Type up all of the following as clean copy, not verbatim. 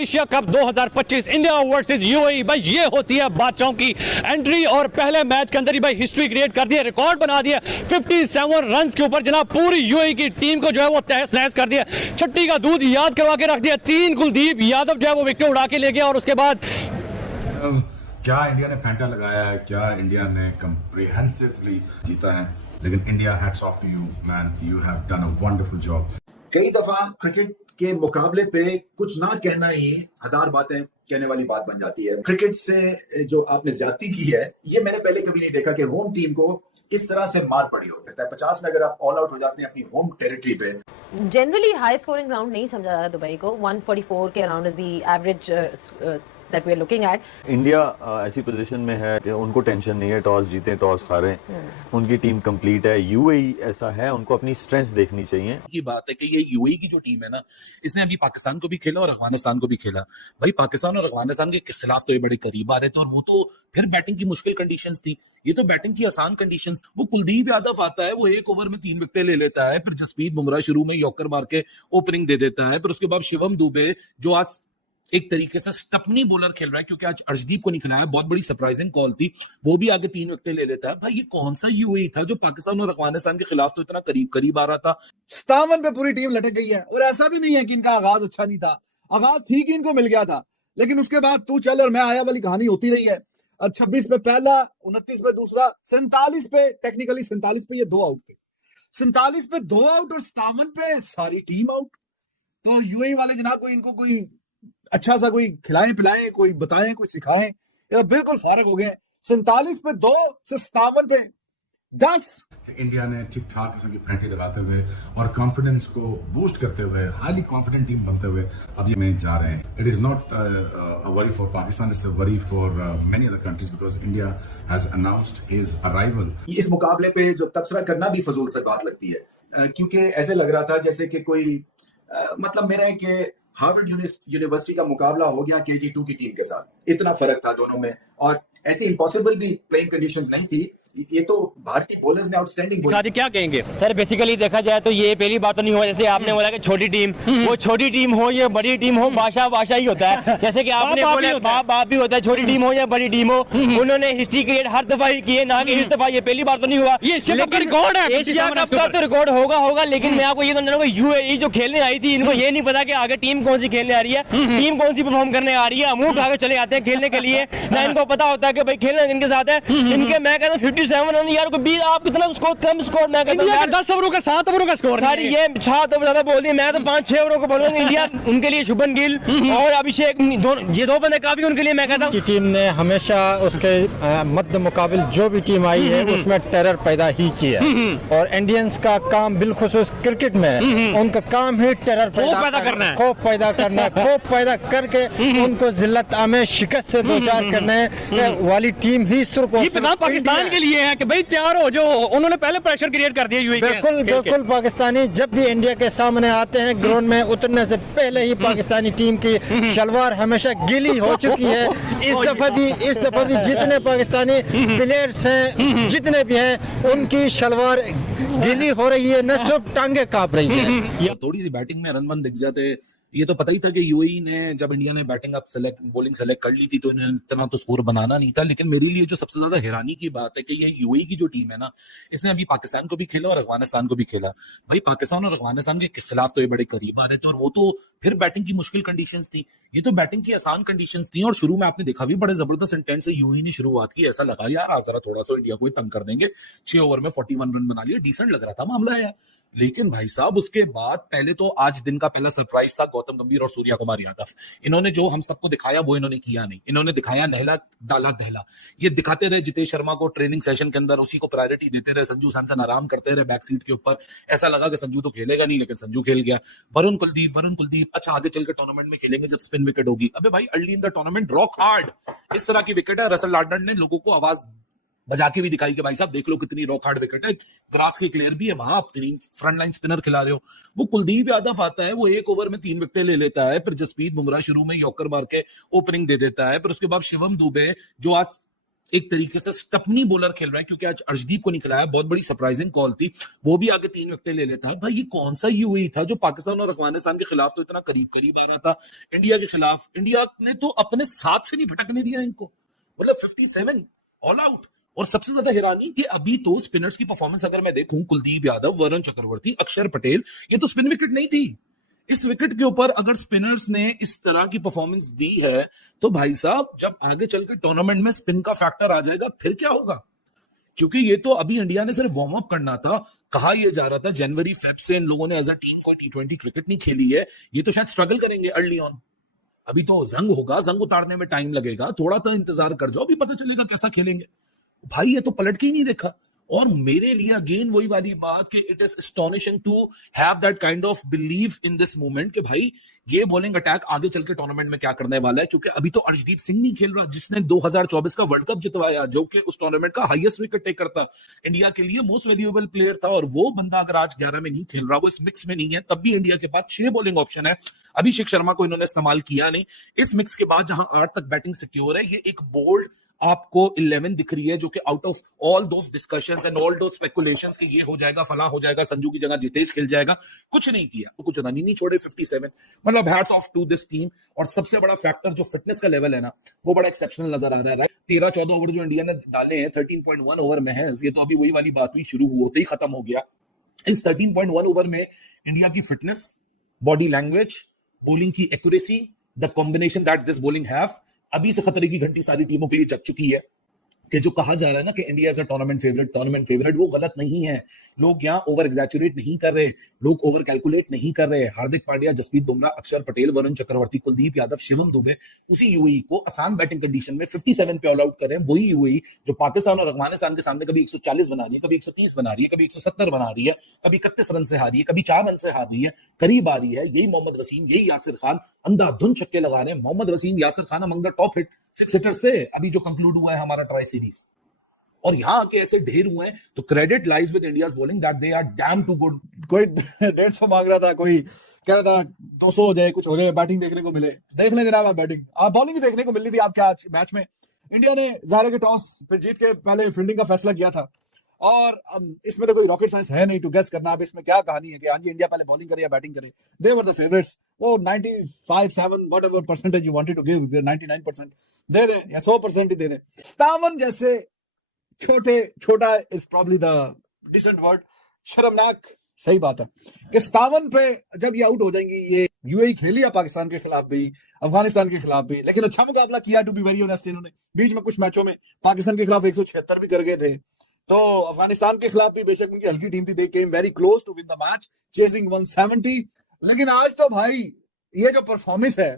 Asia cup 2025 India versus UAE. भाई ये होती है बादशाहों की एंट्री और पहले मैच के अंदर ही भाई हिस्ट्री क्रिएट कर दिया, रिकॉर्ड बना दिया। 57 रन के ऊपर जनाब पूरी यूएई की टीम को जो है वो तहस नहस कर दिया, छट्टी का दूध याद करवा के रख दिया। 3 कुलदीप यादव जो है वो विकेट उड़ा के ले गया और उसके बाद क्या इंडिया ने फैंटा लगाया है, क्या इंडिया ने कंप्रिहेंसिवली जीता है, लेकिन India hats off to you man, you have done a wonderful job. कई दफा क्रिकेट के मुकाबले पे कुछ ना कहना ही हजार बातें कहने वाली बात बन जाती है। क्रिकेट से जो आपने ज्यादती की है, ये मैंने पहले कभी नहीं देखा कि होम टीम को इस तरह से मार पड़ी हो। कहता है 50 में अगर आप ऑल आउट हो जाते हैं अपनी होम टेरिटरी पे। जनरली हाई स्कोरिंग ग्राउंड नहीं समझा जाता दुबई को। 144 के around is the average that we are looking at. India ऐसी पोजीशन में है कि उनको टेंशन नहीं है, टॉस जीते टॉस हारे, उनकी टीम कंप्लीट है। यूएई ऐसा है, उनको अपनी स्ट्रेंथ देखनी चाहिए। की बात है कि ये यूएई की जो टीम है ना, इसने अभी पाकिस्तान को भी खेला और अफगानिस्तान को भी खेला। भाई पाकिस्तान और अफगानिस्तान के खिलाफ तो ये बड़े करीब आ रहे थे और वो तो फिर बैटिंग की मुश्किल कंडीशंस थी, ये तो बैटिंग की आसान कंडीशंस। वो कुलदीप यादव आता है, वो 1 ओवर में 3 विकेटें ले लेता है, फिर जसप्रीत बुमराह शुरू में यॉर्कर मार के ओपनिंग दे देता है, फिर उसके बाद शिवम दुबे जो आज एक तरीके से स्टपनी बॉलर खेल रहा है क्योंकि आज अर्शदीप को नहीं खिलाया, बहुत बड़ी सरप्राइजिंग कॉल थी, वो भी आगे 3 विकेटें ले लेता है। भाई ये कौन सा यूएई था जो पाकिस्तान और अफगानिस्तान के खिलाफ तो इतना करीब करीब आ रहा था। 57 पे पूरी टीम लटक गई है और ऐसा भी नहीं है कि इनका आगाज अच्छा नहीं था, आगाज ठीक ही इनको मिल गया था, लेकिन उसके बाद तू चल और मैं आया वाली कहानी होती रही है। 26 पे पहला, 29 पे दूसरा, 47 पे टेक्निकली 47 पे ये 2 आउट थे, 47 पे 2 आउट और 57 पे सारी टीम आउट। तो यूएई वाले जनाब को इनको कोई अच्छा सा कोई खिलाएं पिलाएं, कोई बताएं, कोई सिखाएं, ये बिल्कुल फारग हो गए। 47 पे 2 से 57 पे 10। इंडिया ने ठीक ठाक किस्म की फैंटे लगाते हुए और कॉन्फिडेंस को बूस्ट करते हुए हाईली कॉन्फिडेंट टीम बनते हुए अब ये में जा रहे हैं। It is not a worry for Pakistan, it's a worry for many other countries because India has announced his arrival. इस मुकाबले पे जो तबसरा करना भी फजूल सी बात लगती है, क्योंकि ऐसे लग रहा था जैसे कि कोई मतलब मेरा है कि हार्वर्ड यूनिवर्सिटी का मुकाबला हो गया KG2 की टीम के साथ। इतना फर्क था दोनों में और ऐसी इम्पॉसिबल भी प्लेइंग कंडीशंस नहीं थी। ये तो भारतीय बॉलर्स ने आउटस्टैंडिंग शादी क्या कहेंगे सर? बेसिकली देखा जाए तो ये पहली बात तो नहीं हुआ, जैसे आपने बोला कि छोटी टीम, वो छोटी टीम हो या बड़ी टीम हो, बादशाह ही होता है। जैसे कि आपने बोला बाप भी होता है, छोटी टीम हो या बड़ी टीम हो। उन्होंने हिस्ट्री क्रिएट हर दफा ही की है, ना कि इस दफा ये पहली बार तो नहीं हुआ। ये एशिया कप का रिकॉर्ड है, एशिया कप का तो रिकॉर्ड होगा, लेकिन मैं आपको ये समझाऊंगा यूएई जो खेलने आई थी, इनको ये नहीं पता कि आगे टीम कौन सी खेलने आ रही है, टीम कौन सी परफॉर्म करने आ रही है। मुंह उठा के चले आते हैं खेलने के लिए, ना इनको पता होता है कि भाई खेलना इनके साथ है। इनके मैं कहता हूँ 57 रन यार, आप कितना स्कोर कम स्कोर मैं कहता हूं 10 ओवरों का 7 ओवरों का स्कोर सर, ये 7 ओवर ज्यादा बोल दिए, मैं तो 5-6 ओवरों को बोलूंगा। इंडिया उनके लिए शुभमन गिल और अभिषेक, ये 2 बंदे काफी उनके लिए। मैं कहता हूं टीम ने हमेशा उसके मद्द मुकाबिल जो भी टीम आई है उसमें टेरर पैदा ही किया और इंडियंस का काम बिलखुसूस क्रिकेट में उनका काम है टेरर पैदा करना है, खौफ पैदा करना है, खौफ पैदा करके उनको जिल्लत में शिकस्त से दो चार करने वाली टीम ही सिर्फ पाकिस्तान के लिए है कि भाई तैयार हो, जो उन्होंने पहले प्रेशर क्रिएट कर दिया यूएई। बिल्कुल पाकिस्तानी जब भी इंडिया के सामने आते हैं ग्राउंड में उतरने से पहले ही पाकिस्तानी टीम की शलवार हमेशा गीली हो चुकी है। इस दफा भी जितने पाकिस्तानी प्लेयर्स हैं, जितने भी हैं, उनकी शलवार गीली हो रही है, न सिर्फ टांगे कांप रही है। थोड़ी सी बैटिंग में रन वन दिख जाते, ये तो पता ही था कि यूएई ने जब इंडिया ने बैटिंग अप बॉलिंग सेलेक्ट कर ली थी तो इन्हें इतना तो स्कोर बनाना नहीं था। लेकिन मेरे लिए जो सबसे ज्यादा हैरानी की बात है कि ये यूएई की जो टीम है ना, इसने अभी पाकिस्तान को भी खेला और अफगानिस्तान को भी खेला। भाई पाकिस्तान और अफगानिस्तान के खिलाफ तो ये बड़े करीब आ रहे थे और वो तो फिर बैटिंग की मुश्किल कंडीशंस थी, ये तो बैटिंग की आसान कंडीशंस थी। और शुरू में आपने देखा भी बड़े जबरदस्त इंटेंट से यूएई ने शुरुआत की, ऐसा लगा यार आज जरा थोड़ा सा इंडिया को तंग कर देंगे। 6 ओवर में 41 रन बना लिए, डिसेंट लग रहा था मामला है। लेकिन भाई साहब उसके बाद पहले तो आज दिन का पहला सरप्राइज था गौतम गंभीर और सूर्या कुमार यादव। इन्होंने जो हम सबको दिखाया वो इन्होंने किया नहीं, इन्होंने दिखाया नहला डाला दहला। ये दिखाते रहे जितेश शर्मा को ट्रेनिंग सेशन के अंदर, उसी को प्रायोरिटी देते रहे। संजू सैमसन आराम करते रहे बैक सीट के ऊपर, ऐसा लगा कि संजू तो खेलेगा नहीं, लेकिन संजू खेल गया। वरुण कुलदीप अच्छा आगे चलकर टूर्नामेंट में खेलेंगे जब स्पिन विकेट होगी। अबे भाई early in the tournament rock hard, इस तरह की विकेट है। रसल लार्डन ने लोगों को आवाज बजा के भी दिखाई कि भाई साहब देख लो कितनी रॉक हार्ड विकेट है, ग्रास की क्लियर भी है, वहां आप 3 फ्रंट लाइन स्पिनर खिला रहे हो। वो कुलदीप यादव आता है, वो 1 ओवर में 3 विकेटें ले लेता है, फिर जसप्रीत बुमराह शुरू में यॉर्कर मार के ओपनिंग दे देता है, फिर उसके बाद शिवम दुबे जो आज एक तरीके से स्टपनी बॉलर खेल रहा है, क्योंकि आज अर्शदीप को नहीं खिलाया, बहुत बड़ी सरप्राइजिंग कॉल थी, वो भी आगे 3 विकेट ले लेता। भाई ये कौन सा यूएई था जो पाकिस्तान और अफगानिस्तान के खिलाफ तो इतना करीब करीब आ रहा था, इंडिया के खिलाफ इंडिया ने तो अपने साथ से नहीं भटकने दिया इनको, मतलब 57 ऑल आउट। और सबसे ज्यादा हैरानी कि अभी तो स्पिनर्स की परफॉर्मेंस अगर मैं देखूं, कुलदीप यादव, वरुण चक्रवर्ती, अक्षर पटेल, ये तो स्पिन विकेट नहीं थी। इस विकेट के ऊपर अगर स्पिनर्स ने इस तरह की परफॉर्मेंस दी है तो भाई साहब जब आगे चलकर टूर्नामेंट में स्पिन का फैक्टर आ जाएगा फिर क्या होगा? क्योंकि ये तो अभी इंडिया ने सिर्फ वार्म अप करना था। कहा यह जा रहा था जनवरी फेब से इन लोगों ने एज अ टीम कोई T20 क्रिकेट नहीं खेली है, ये तो शायद स्ट्रगल करेंगे अर्ली ऑन। अभी तो जंग होगा, जंग उतारने में टाइम लगेगा, थोड़ा तो इंतजार कर जाओ, अभी पता चलेगा कैसा खेलेंगे। भाई ये तो पलट के ही नहीं देखा। और मेरे लिए अगेन वही वाली बात कि it is astonishing to have that kind of believe in this moment कि भाई ये बॉलिंग अटैक आगे चल के टूर्नामेंट में क्या करने वाला है। क्योंकि अभी तो अर्शदीप सिंह नहीं खेल रहा जिसने 2024 का वर्ल्ड कप जितवाया, जो कि उस टूर्नामेंट का हाईएस्ट विकेट टेकर था, इंडिया के लिए मोस्ट वैल्यूएबल प्लेयर था। और वो बंदा अगर आज 11 में नहीं खेल रहा, वो इस मिक्स में नहीं है, तब भी इंडिया के पास 6 बॉलिंग ऑप्शन है। अभिषेक शर्मा को इन्होंने इस्तेमाल किया नहीं। इस मिक्स के बाद जहां 8 तक बैटिंग सिक्योर है, ये एक बोल्ड आपको 11 दिख रही है जो कि out of all those discussions and all those speculations कि ये हो जाएगा, फला हो जाएगा, संजू की जगह जितेश खेल जाएगा, कुछ नहीं किया, तो कुछ रन ही नहीं छोड़े 57। मतलब hats off to this team. और सबसे बड़ा फैक्टर जो फिटनेस का लेवल है ना, वो बड़ा एक्सेप्शनल नजर आ रहा है। 13-14 ओवर जो इंडिया ने डाले हैं 13.1 ओवर में है, ये तो अभी वही वाली बात हुई, शुरू होते ही खत्म हो गया। इस 13.1 ओवर में इंडिया की फिटनेस, बॉडी लैंग्वेज, बॉलिंग की accuracy, the combination that this bowling have, अभी से खतरे की घंटी सारी टीमों के लिए जग चुकी है। कि जो कहा जा रहा है ना कि India is a tournament favourite, वो गलत नहीं है। लोग यहाँ ओवर एग्जैचुरेट नहीं कर रहे, लोग ओवर कैलकुलेट नहीं कर रहे। हार्दिक पांड्या, जसप्रीत बुमराह, अक्षर पटेल, वरुण चक्रवर्ती, कुलदीप यादव, शिवम दुबे उसी यूएई को आसान बैटिंग कंडीशन में 57 पे ऑल आउट कर रहे हैं। वही यूएई जो पाकिस्तान और अफगानिस्तान के सामने कभी 140 बना रही है, कभी 130 बना रही है, कभी 170 बना रही है, कभी 31 रन से हारी है, कभी 4 रन से हार रही है, करीब आ रही है। यही मोहम्मद वसीम, यही यासिर खान अंधाधुन छक्के लगा रहे हैं। Mohammad Wasim, Yasir Khan among the top hit 6 hitters से अभी जो कंक्लूड हुआ है हमारा ट्राई सीरीज। और यहाँ आके ऐसे ढेर हुए हैं, तो credit lies with India's bowling that they are damn too good. कोई 150 मांग रहा था, कोई कह रहा था 200 हो जाए, कुछ हो जाए, बैटिंग देखने को मिले। देख लें जनाब, आप बैटिंग, आप बॉलिंग ही देखने को मिल रही थी आपके आज मैच में। इंडिया ने ज़ाहिर है कि टॉस फिर जीत के पहले फील्डिंग का फैसला किया था। और इसमें तो कोई रॉकेट साइंस है नहीं टू गेस करना अब इसमें क्या कहानी है कि हाँ जी इंडिया पहले बॉलिंग करे या बैटिंग करे। They were the favourites. वो 95-7 whatever percentage you wanted to give, 99% दे दे या 100% ही दे दे। 57 जैसे छोटा is probably the decent word, शर्मनाक सही बात है कि 57 पे जब ये आउट हो जाएंगी। ये यूएई खेली है पाकिस्तान के खिलाफ भी, अफगानिस्तान के खिलाफ भी, लेकिन अच्छा मुकाबला किया टू बी वेरी ऑनेस्ट। इन्होंने बीच में कुछ मैचों में पाकिस्तान के खिलाफ 176 भी कर गए थे, तो अफगानिस्तान के खिलाफ भी बेशक उनकी हल्की टीम थी, they came very close to win the match chasing 170। लेकिन आज तो भाई ये जो परफॉर्मेंस है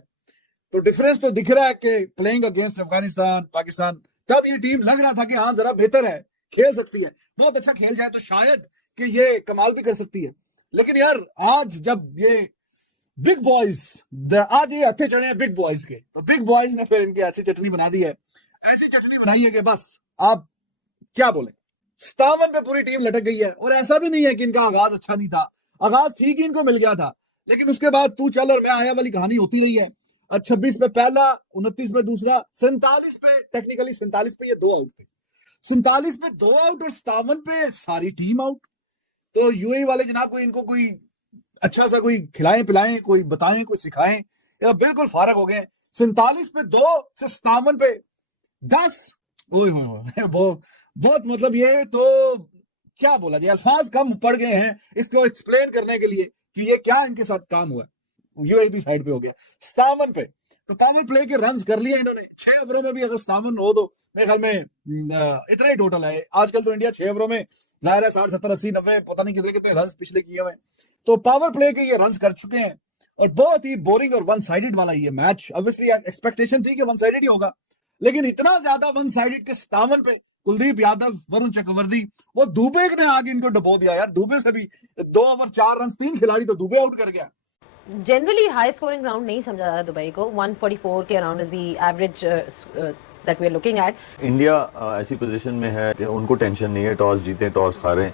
तो डिफरेंस तो दिख रहा है कि प्लेइंग अगेंस्ट अफगानिस्तान, पाकिस्तान, तब ये टीम लग रहा था कि हाँ जरा बेहतर है, खेल सकती है, बहुत अच्छा खेल जाए तो शायद कि ये कमाल भी कर सकती है। लेकिन यार आज जब ये बिग बॉयज, आज ये हथे चढ़े हैं बिग बॉयज के, तो बिग बॉयज ने फिर इनकी ऐसी चटनी बना दी है, ऐसी चटनी बनाई है कि बस आप क्या बोले। 57 पे पूरी टीम लटक गई है। और ऐसा भी नहीं है कि इनका आगाज अच्छा नहीं था, आगाज ठीक ही इनको मिल गया था, लेकिन उसके बाद तू चल और मैं आया वाली कहानी होती रही है। 26 पे पहला, 29 पे दूसरा, 47 पे टेक्निकली 47 पे ये 2 आउट थे, 47 पे 2 आउट और 57 पे सारी टीम आउट। तो यूएई वाले जनाब कोई इनको कोई अच्छा सा कोई खिलाएं पिलाएं, कोई बताएं, कोई सिखाएं, या बिल्कुल फारग हो गए। 47 पे 2 से 57 पे 10, बहुत मतलब ये तो क्या बोला जाए, अल्फाज कम पड़ गए हैं इसको एक्सप्लेन करने के लिए कि ये क्या इनके साथ काम हुआ। यूएई भी साइड पे हो गया 57 पे, तो पावर प्ले के रन्स कर लिए इन्होंने 6 ओवरों में भी। अगर 57 हो तो मेरे ख्याल में इतना ही टोटल है। आजकल तो इंडिया 6 ओवरों में जाहिर है 60, 70, 80, 90 पता नहीं कितने रन्स पिछले किए हुए, तो पावर प्ले के ये रन्स कर चुके हैं। और बहुत ही बोरिंग और वन साइडेड वाला ये मैच, ऑब्वियसली एक्सपेक्टेशन थी कि वन साइडेड ही होगा, लेकिन इतना ज्यादा वन साइडेड के 57 पे कुलदीप यादव, वरुण चक्रवर्ती, वो दुबे ने आगे इनको डबो दिया यार। दुबे से भी 2 ओवर 4 रन, 3 खिलाड़ी तो दुबे आउट कर गया। जनरली हाई स्कोरिंग ग्राउंड नहीं समझा जाता दुबई को। 144 के around is the average that we're looking at. India ऐसी पोजीशन में है कि उनको टेंशन नहीं है, टॉस जीते टॉस हारे,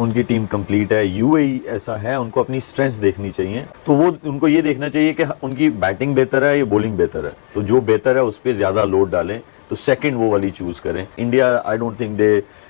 उनकी टीम कंप्लीट है। यूएई ऐसा है, उनको अपनी स्ट्रेंथ्स देखनी चाहिए, तो वो उनको ये देखना चाहिए कि उनकी बैटिंग बेहतर है या बॉलिंग बेहतर है, तो जो बेहतर है उस पर ज्यादा लोड डालें, तो सेकंड वो वाली चूज करें। India I don't think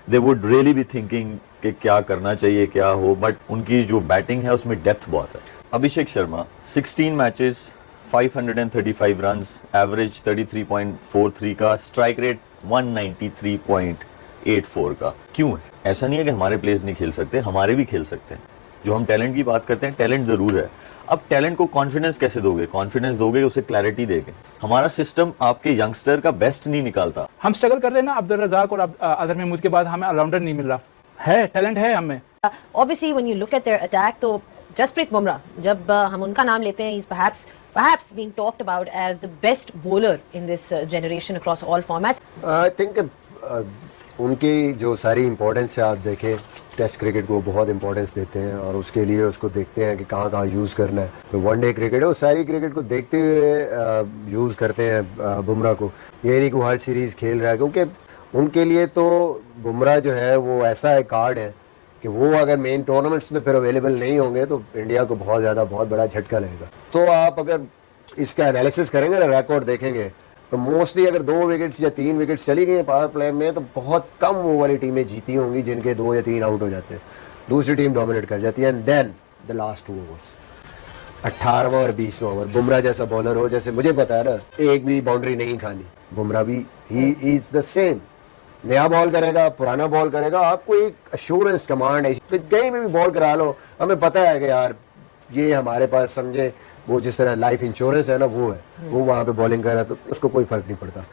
they would really be thinking कि क्या करना चाहिए क्या हो, बट उनकी जो बैटिंग है उसमें डेप्थ बहुत है। Abhishek Sharma 16 matches 535 runs, average 33.43 का, स्ट्राइक रेट 193.84 का। क्यों है? ऐसा नहीं है कि हमारे प्लेयर्स नहीं खेल सकते, हमारे भी खेल सकते हैं। जो हम टैलेंट की बात करते हैं, टैलेंट जरूर है। अब टैलेंट को कॉन्फिडेंस कैसे दोगे? कॉन्फिडेंस दोगे उसे क्लैरिटी देगे। हमारा सिस्टम आपके यंगस्टर का बेस्ट नहीं निकालता। हम स्ट्रगल कर रहे हैं ना अब्दुल रज़ाक और अजहर महमूद के बाद, हमें ऑलराउंडर नहीं मिल रहा है। टैलेंट है हमें। Obviously, when you look at their attack, तो जसप्रीत बुमराह, जब हम उनका नाम लेते हैं, he's perhaps being talked about as the best bowler in this generation across all formats. I think उनकी जो सारी इम्पोर्टेंस है, आप देखें टेस्ट क्रिकेट को बहुत इम्पोर्टेंस देते हैं और उसके लिए उसको देखते हैं कि कहाँ कहाँ यूज़ करना है। तो वनडे क्रिकेट है, वो सारी क्रिकेट को देखते हुए यूज़ करते हैं बुमराह को। ये नहीं कि वो हर सीरीज़ खेल रहा है, क्योंकि उनके लिए तो बुमराह जो है वो ऐसा एक कार्ड है कि वो अगर मेन टूर्नामेंट्स में फिर अवेलेबल नहीं होंगे तो इंडिया को बहुत बड़ा झटका लगेगा। तो आप अगर इसका एनालिसिस करेंगे ना, रिकॉर्ड देखेंगे, तो मोस्टली अगर 2 विकेट्स या 3 विकेट्स चली गई पावर प्ले में, तो बहुत कम वो वाली टीमें जीती होंगी जिनके 2 या 3 आउट हो जाते हैं, दूसरी टीम डोमिनेट कर जाती है। And then the last 2 overs, 18वां और 20वां ओवर, बुमराह जैसा बॉलर हो, जैसे मुझे पता है ना, एक भी बाउंड्री नहीं खानी। बुमराह भी ही इज द सेम, नया बॉल करेगा, पुराना बॉल करेगा, आपको एक अश्योरेंस कमांड है, कहीं में भी बॉल करा लो, हमें पता है कि यार ये हमारे पास, समझे वो जिस तरह लाइफ इंश्योरेंस है ना, वो है, वो वहाँ पे बॉलिंग कर रहा है, तो उसको कोई फर्क नहीं पड़ता।